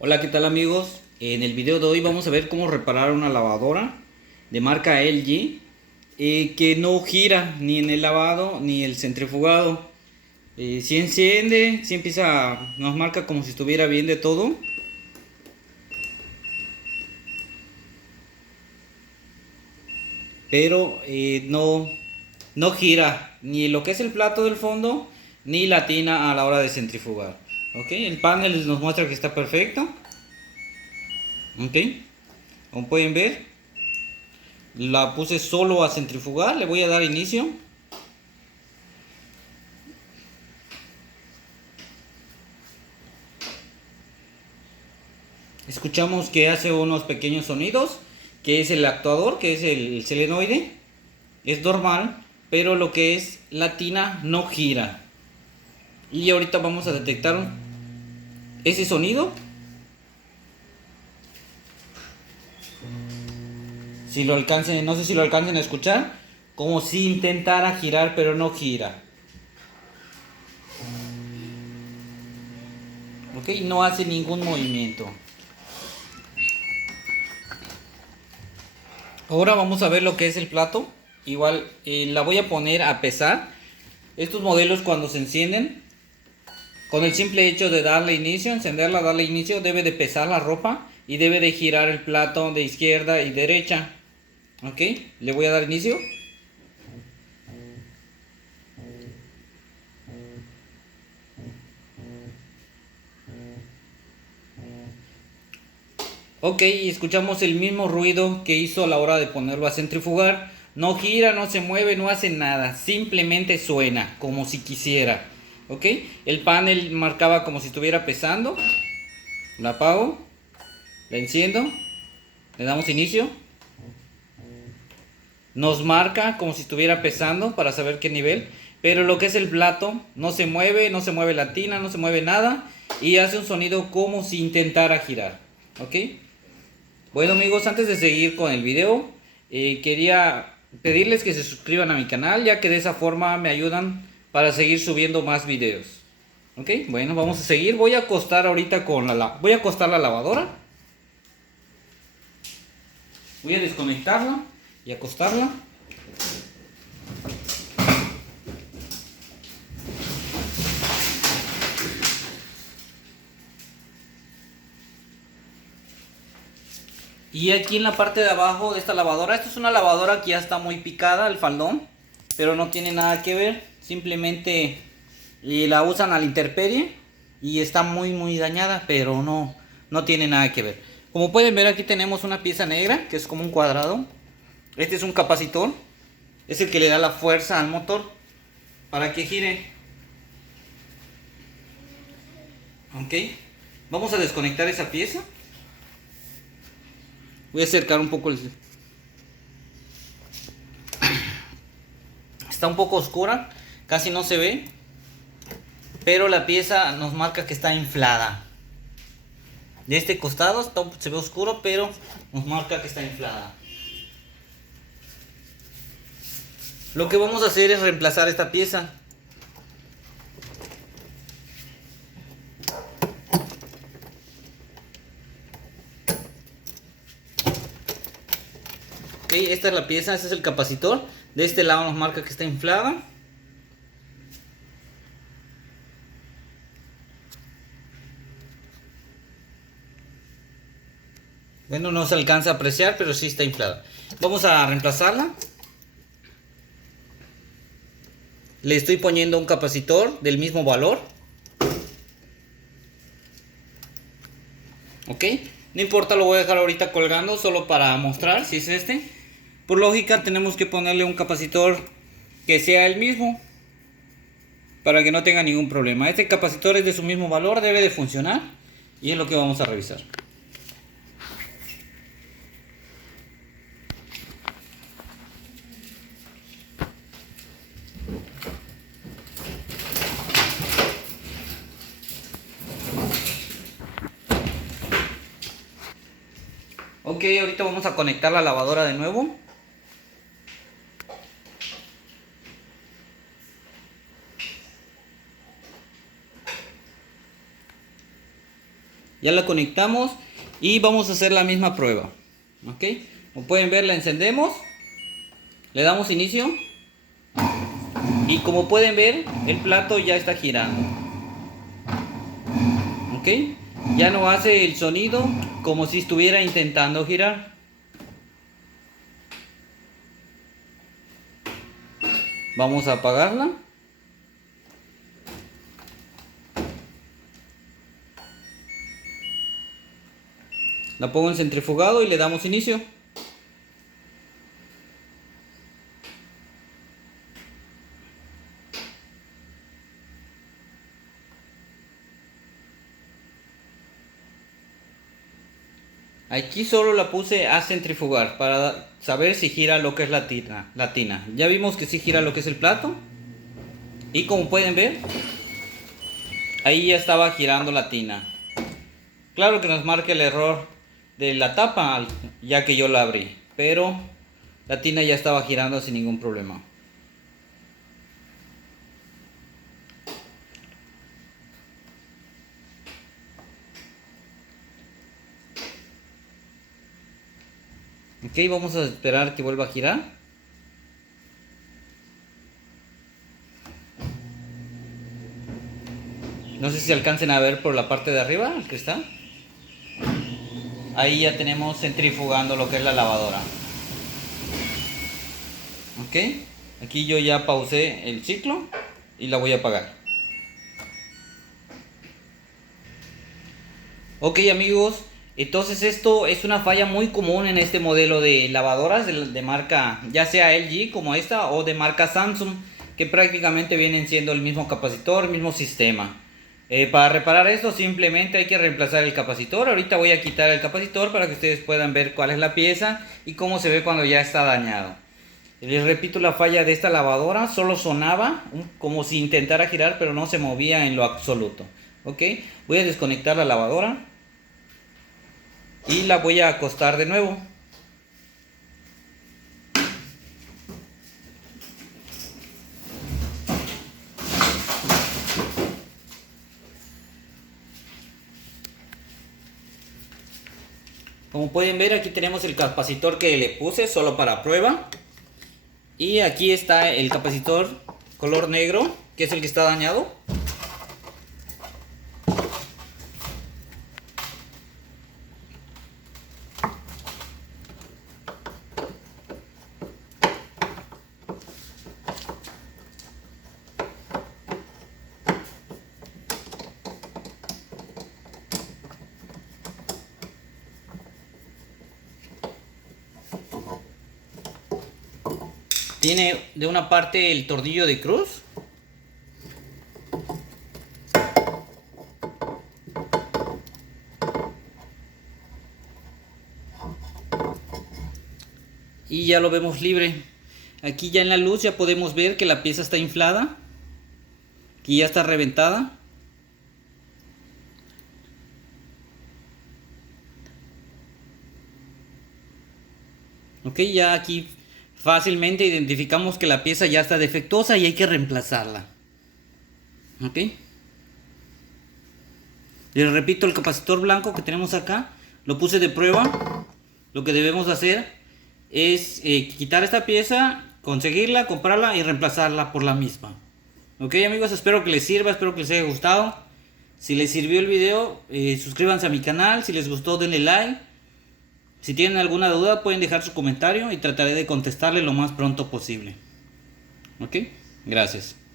Hola, ¿qué tal amigos? En el video de hoy vamos a ver cómo reparar una lavadora de marca LG que no gira ni en el lavado ni el centrifugado. Si enciende, si empieza, nos marca como si estuviera bien de todo, pero no gira ni lo que es el plato del fondo ni la tina a la hora de centrifugar. Ok, el panel nos muestra que está perfecto. Ok, como pueden ver. La puse solo a centrifugar, le voy a dar inicio. Escuchamos que hace unos pequeños sonidos, que es el actuador, que es el solenoide. Es normal, pero lo que es la tina no gira. Y ahorita vamos a detectar ese sonido. Si lo alcancen, no sé si lo alcancen a escuchar, como si intentara girar, pero no gira. Ok, no hace ningún movimiento. Ahora vamos a ver lo que es el plato. Igual la voy a poner a pesar. Estos modelos cuando se encienden, con el simple hecho de darle inicio, encenderla, darle inicio, debe de pesar la ropa y debe de girar el plato de izquierda y derecha. Ok, le voy a dar inicio. Ok, y escuchamos el mismo ruido que hizo a la hora de ponerlo a centrifugar. No gira, no se mueve, no hace nada. Simplemente suena como si quisiera. Ok, el panel marcaba como si estuviera pesando. La apago, la enciendo, le damos inicio. Nos marca como si estuviera pesando para saber qué nivel. Pero lo que es el plato no se mueve, no se mueve la tina, no se mueve nada. Y hace un sonido como si intentara girar. ¿Ok? Bueno amigos, antes de seguir con el video, quería pedirles que se suscriban a mi canal, ya que de esa forma me ayudan para seguir subiendo más videos. Ok, bueno, vamos a seguir. Voy a acostar ahorita voy a acostar la lavadora. Voy a desconectarla y acostarla. Y aquí en la parte de abajo de esta lavadora, esta es una lavadora que ya está muy picada, el faldón, pero no tiene nada que ver, simplemente la usan a la intemperie y está muy dañada, pero no tiene nada que ver. Como pueden ver, aquí tenemos una pieza negra que es como un cuadrado. Este es un capacitor, es el que le da la fuerza al motor para que gire. Ok, vamos a desconectar esa pieza. Voy a acercar un poco está un poco oscura, casi no se ve, pero la pieza nos marca que está inflada. De este costado se ve oscuro, pero nos marca que está inflada. Lo que vamos a hacer es reemplazar esta pieza. Ok, esta es la pieza, este es el capacitor. De este lado nos marca que está inflada. Bueno, no se alcanza a apreciar, pero sí está inflada. Vamos a reemplazarla. Le estoy poniendo un capacitor del mismo valor. Ok, no importa, lo voy a dejar ahorita colgando solo para mostrar si es este. Por lógica tenemos que ponerle un capacitor que sea el mismo para que no tenga ningún problema. Este capacitor es de su mismo valor, debe de funcionar y es lo que vamos a revisar. Ok, ahorita vamos a conectar la lavadora de nuevo. Ya la conectamos y vamos a hacer la misma prueba. Ok, como pueden ver, la encendemos, le damos inicio y como pueden ver, el plato ya está girando. Ok, ya no hace el sonido como si estuviera intentando girar. Vamos a apagarla. La pongo en centrifugado y le damos inicio. Aquí solo la puse a centrifugar para saber si gira lo que es la tina. Ya vimos que sí gira lo que es el plato. Y como pueden ver, ahí ya estaba girando la tina. Claro que nos marca el error de la tapa, ya que yo la abrí. Pero la tina ya estaba girando sin ningún problema. Ok, vamos a esperar que vuelva a girar. No sé si alcancen a ver por la parte de arriba el cristal. Ahí ya tenemos centrifugando lo que es la lavadora. Ok, aquí yo ya pausé el ciclo y la voy a apagar. Ok amigos, entonces esto es una falla muy común en este modelo de lavadoras de marca ya sea LG como esta o de marca Samsung, que prácticamente vienen siendo el mismo capacitor, el mismo sistema. Para reparar esto simplemente hay que reemplazar el capacitor. Ahorita voy a quitar el capacitor para que ustedes puedan ver cuál es la pieza y cómo se ve cuando ya está dañado. Les repito, la falla de esta lavadora solo sonaba como si intentara girar, pero no se movía en lo absoluto. Ok, voy a desconectar la lavadora y la voy a acostar de nuevo. Como pueden ver, aquí tenemos el capacitor que le puse solo para prueba. Y aquí está el capacitor color negro, que es el que está dañado. Tiene de una parte el tornillo de cruz. Y ya lo vemos libre. Aquí ya en la luz ya podemos ver que la pieza está inflada, que ya está reventada. Ok, ya aquí fácilmente identificamos que la pieza ya está defectuosa y hay que reemplazarla. Ok. Les repito, el capacitor blanco que tenemos acá lo puse de prueba. Lo que debemos hacer es quitar esta pieza, conseguirla, comprarla y reemplazarla por la misma. Ok amigos, espero que les sirva, espero que les haya gustado. Si les sirvió el video, suscríbanse a mi canal. Si les gustó, denle like. Si tienen alguna duda, pueden dejar su comentario y trataré de contestarle lo más pronto posible. Ok, gracias.